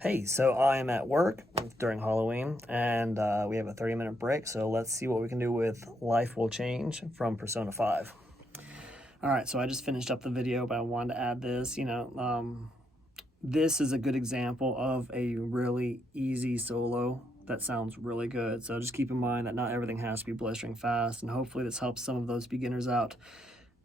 Hey, so I am at work during Halloween, and we have a 30-minute break, so let's see what we can do with Life Will Change from Persona 5. All right, so I just finished up the video, but I wanted to add this. This is a good example of a really easy solo that sounds really good. So just keep in mind that not everything has to be blistering fast, and hopefully this helps some of those beginners out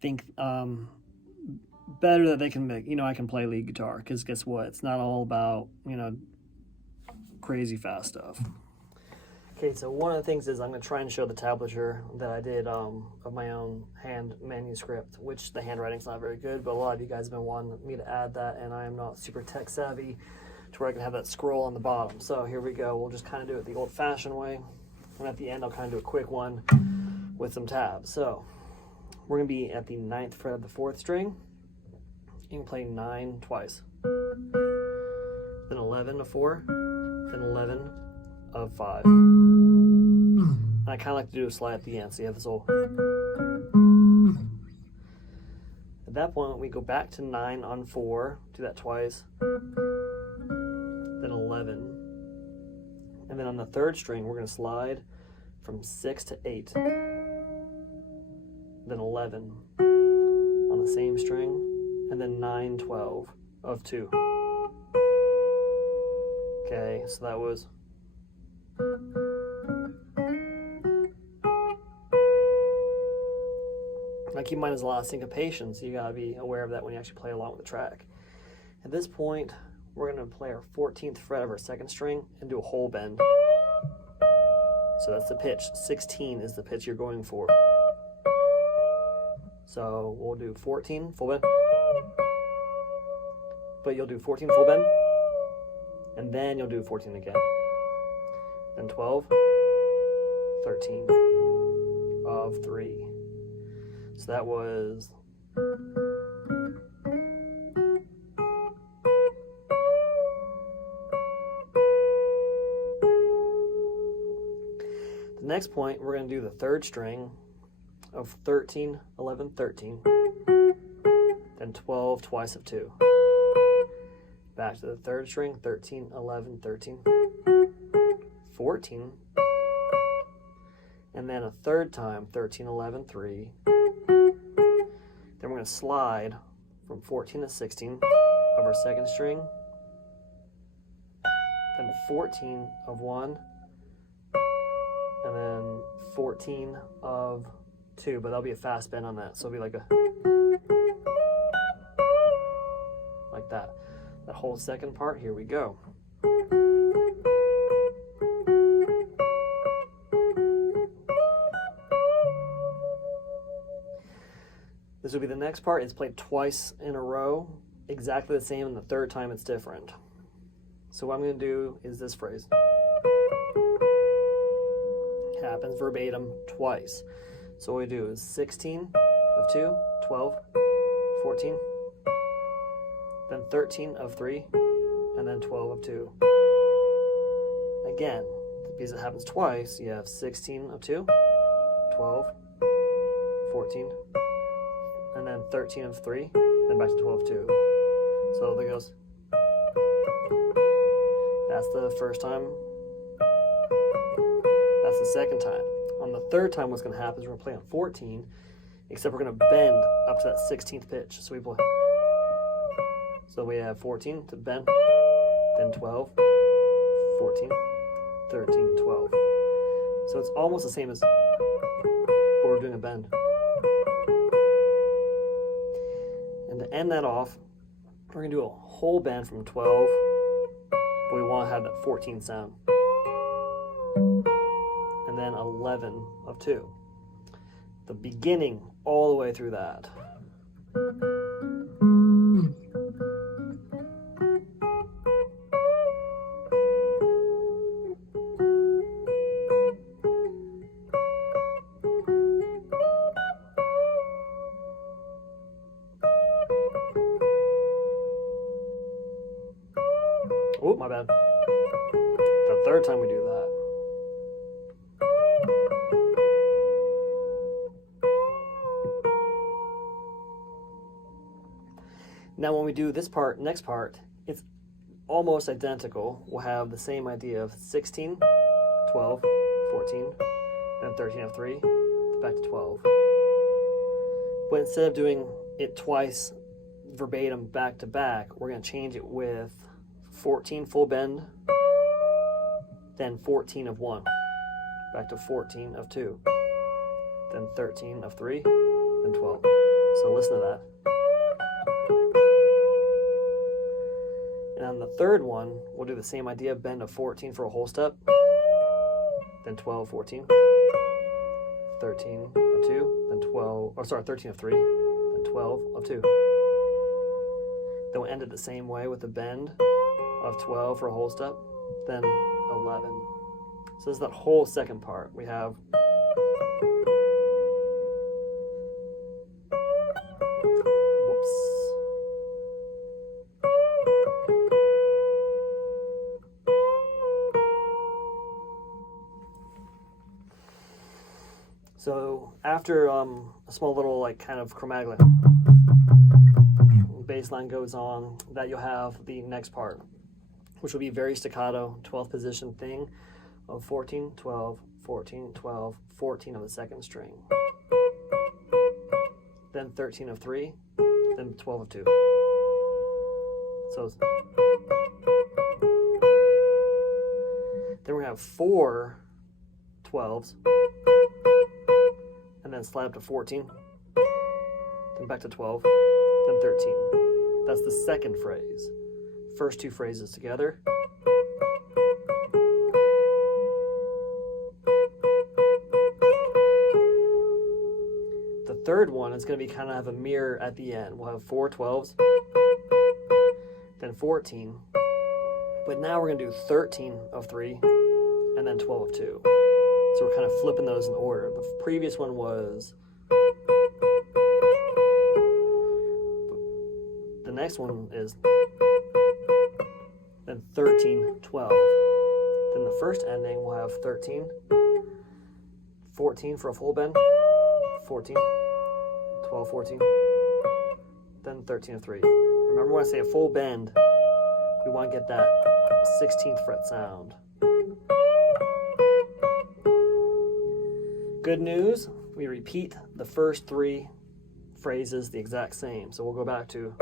think better that they can make, I can play lead guitar, because guess what? It's not all about, crazy fast stuff. Okay, so one of the things is I'm going to try and show the tablature that I did of my own hand manuscript, which the handwriting's not very good, but a lot of you guys have been wanting me to add that, and I am not super tech savvy to where I can have that scroll on the bottom. So here we go. We'll just kind of do it the old-fashioned way, and at the end I'll kind of do a quick one with some tabs. So we're going to be at the 9th fret of the 4th string. You can play 9 twice, then 11 of 4, then 11 of 5. And I kind of like to do a slide at the end, so you have this whole. At that point, we go back to 9 on 4, do that twice, then 11. And then on the 3rd string, we're going to slide from 6 to 8, then 11 on the same string, and then 9, 12 of 2. Okay, so that was. Now keep in mind there's a lot of syncopation, so you gotta be aware of that when you actually play along with the track. At this point, we're gonna play our 14th fret of our 2nd string and do a whole bend. So that's the pitch. 16 is the pitch you're going for. So we'll do 14 full bend. But you'll do 14 full bend, and then you'll do 14 again. Then 12, 13 of 3. So that was. The next point, we're going to do the 3rd string of 13, 11, 13, then 12 twice of 2. Back to the 3rd string, 13, 11, 13, 14, and then a 3rd time, 13, 11, 3. Then we're going to slide from 14 to 16 of our 2nd string, then 14 of 1, and then 14 of 2, but that'll be a fast bend on that, so it'll be like that. That whole 2nd part, here we go. This will be the next part. It's played twice in a row, exactly the same, and the 3rd time it's different. So what I'm going to do is this phrase. It happens verbatim twice. So what we do is 16 of 2, 12, 14, then 13 of 3, and then 12 of 2. Again, because it happens twice, you have 16 of 2, 12, 14, and then 13 of 3, then back to 12 of 2. So there goes. That's the first time. That's the second time. On the third time, what's going to happen is we're going to play on 14, except we're going to bend up to that 16th pitch. So we play. So we have 14 to bend, then 12, 14, 13, 12. So it's almost the same as what we're doing a bend. And to end that off, we're going to do a whole bend from 12, but we want to have that 14 sound. And then 11 of 2. The beginning all the way through that. Oh, my bad. The third time we do that. Now when we do this part, next part, it's almost identical. We'll have the same idea of 16, 12, 14, then 13 of 3, back to 12. But instead of doing it twice verbatim back to back, we're going to change it with 14 full bend, then 14 of 1, back to 14 of 2, then 13 of 3, then 12. So listen to that. And on the third one, we'll do the same idea, bend of 14 for a whole step, then 12, 14, 13 of 2, then 12, or sorry, 13 of 3, then 12 of 2. Then we'll end it the same way with the bend of 12 for a whole step, then 11. So this is that whole second part. We have so after a small little like kind of chromatic bass line goes on, that you'll have the next part, which will be very staccato 12th position thing of 14, 12, 14, 12, 14 of the second string, then 13 of 3, then 12 of 2. So then we're going to have 4 12s, and then slide up to 14, then back to 12, then 13. That's the second phrase. First two phrases together. The third one is going to be kind of have a mirror at the end. We'll have 4 12s, then 14, but now we're going to do 13 of 3, and then 12 of 2. So we're kind of flipping those in order. The previous one was, the next one is, then 13, 12. Then the first ending will have 13, 14 for a full bend, 14, 12, 14, then 13 of 3. Remember when I say a full bend, we want to get that 16th fret sound. Good news, we repeat the first 3 phrases the exact same. So we'll go back to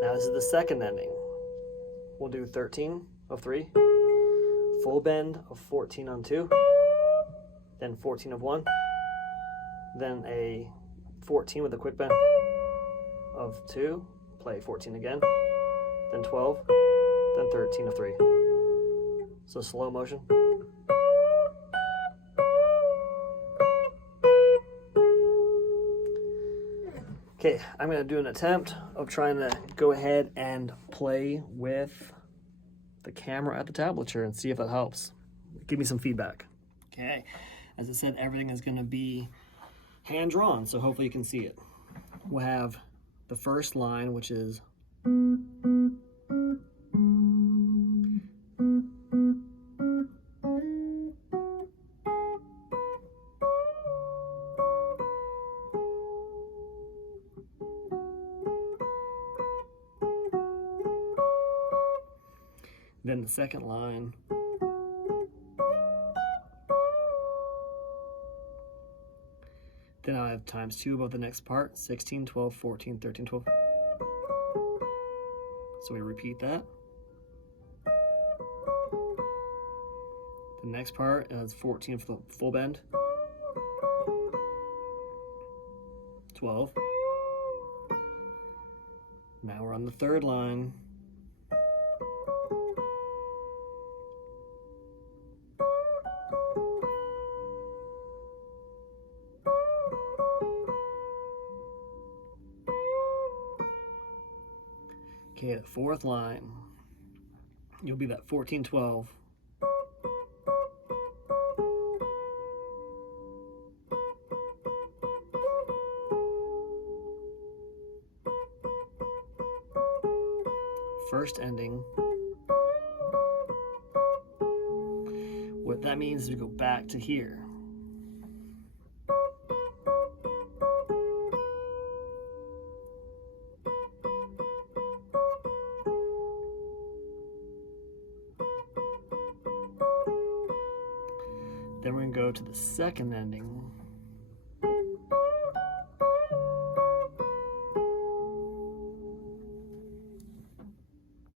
now this is the second ending. We'll do 13 of 3, full bend of 14 on 2, then 14 of 1, then a 14 with a quick bend of 2, play 14 again, then 12, then 13 of 3. So slow motion. Okay, I'm going to do an attempt of trying to go ahead and play with the camera at the tablature and see if that helps. Give me some feedback. Okay, as I said, everything is going to be hand drawn, so hopefully you can see it. We'll have the first line, which is Then the second line, then I have times 2 above the next part, 16, 12, 14, 13, 12. So we repeat that. The next part is 14 for the full bend, 12. Now we're on the third line. Okay, the fourth line, you'll be that 14, 12. First ending. What that means is we go back to here. Then we're going to go to the second ending.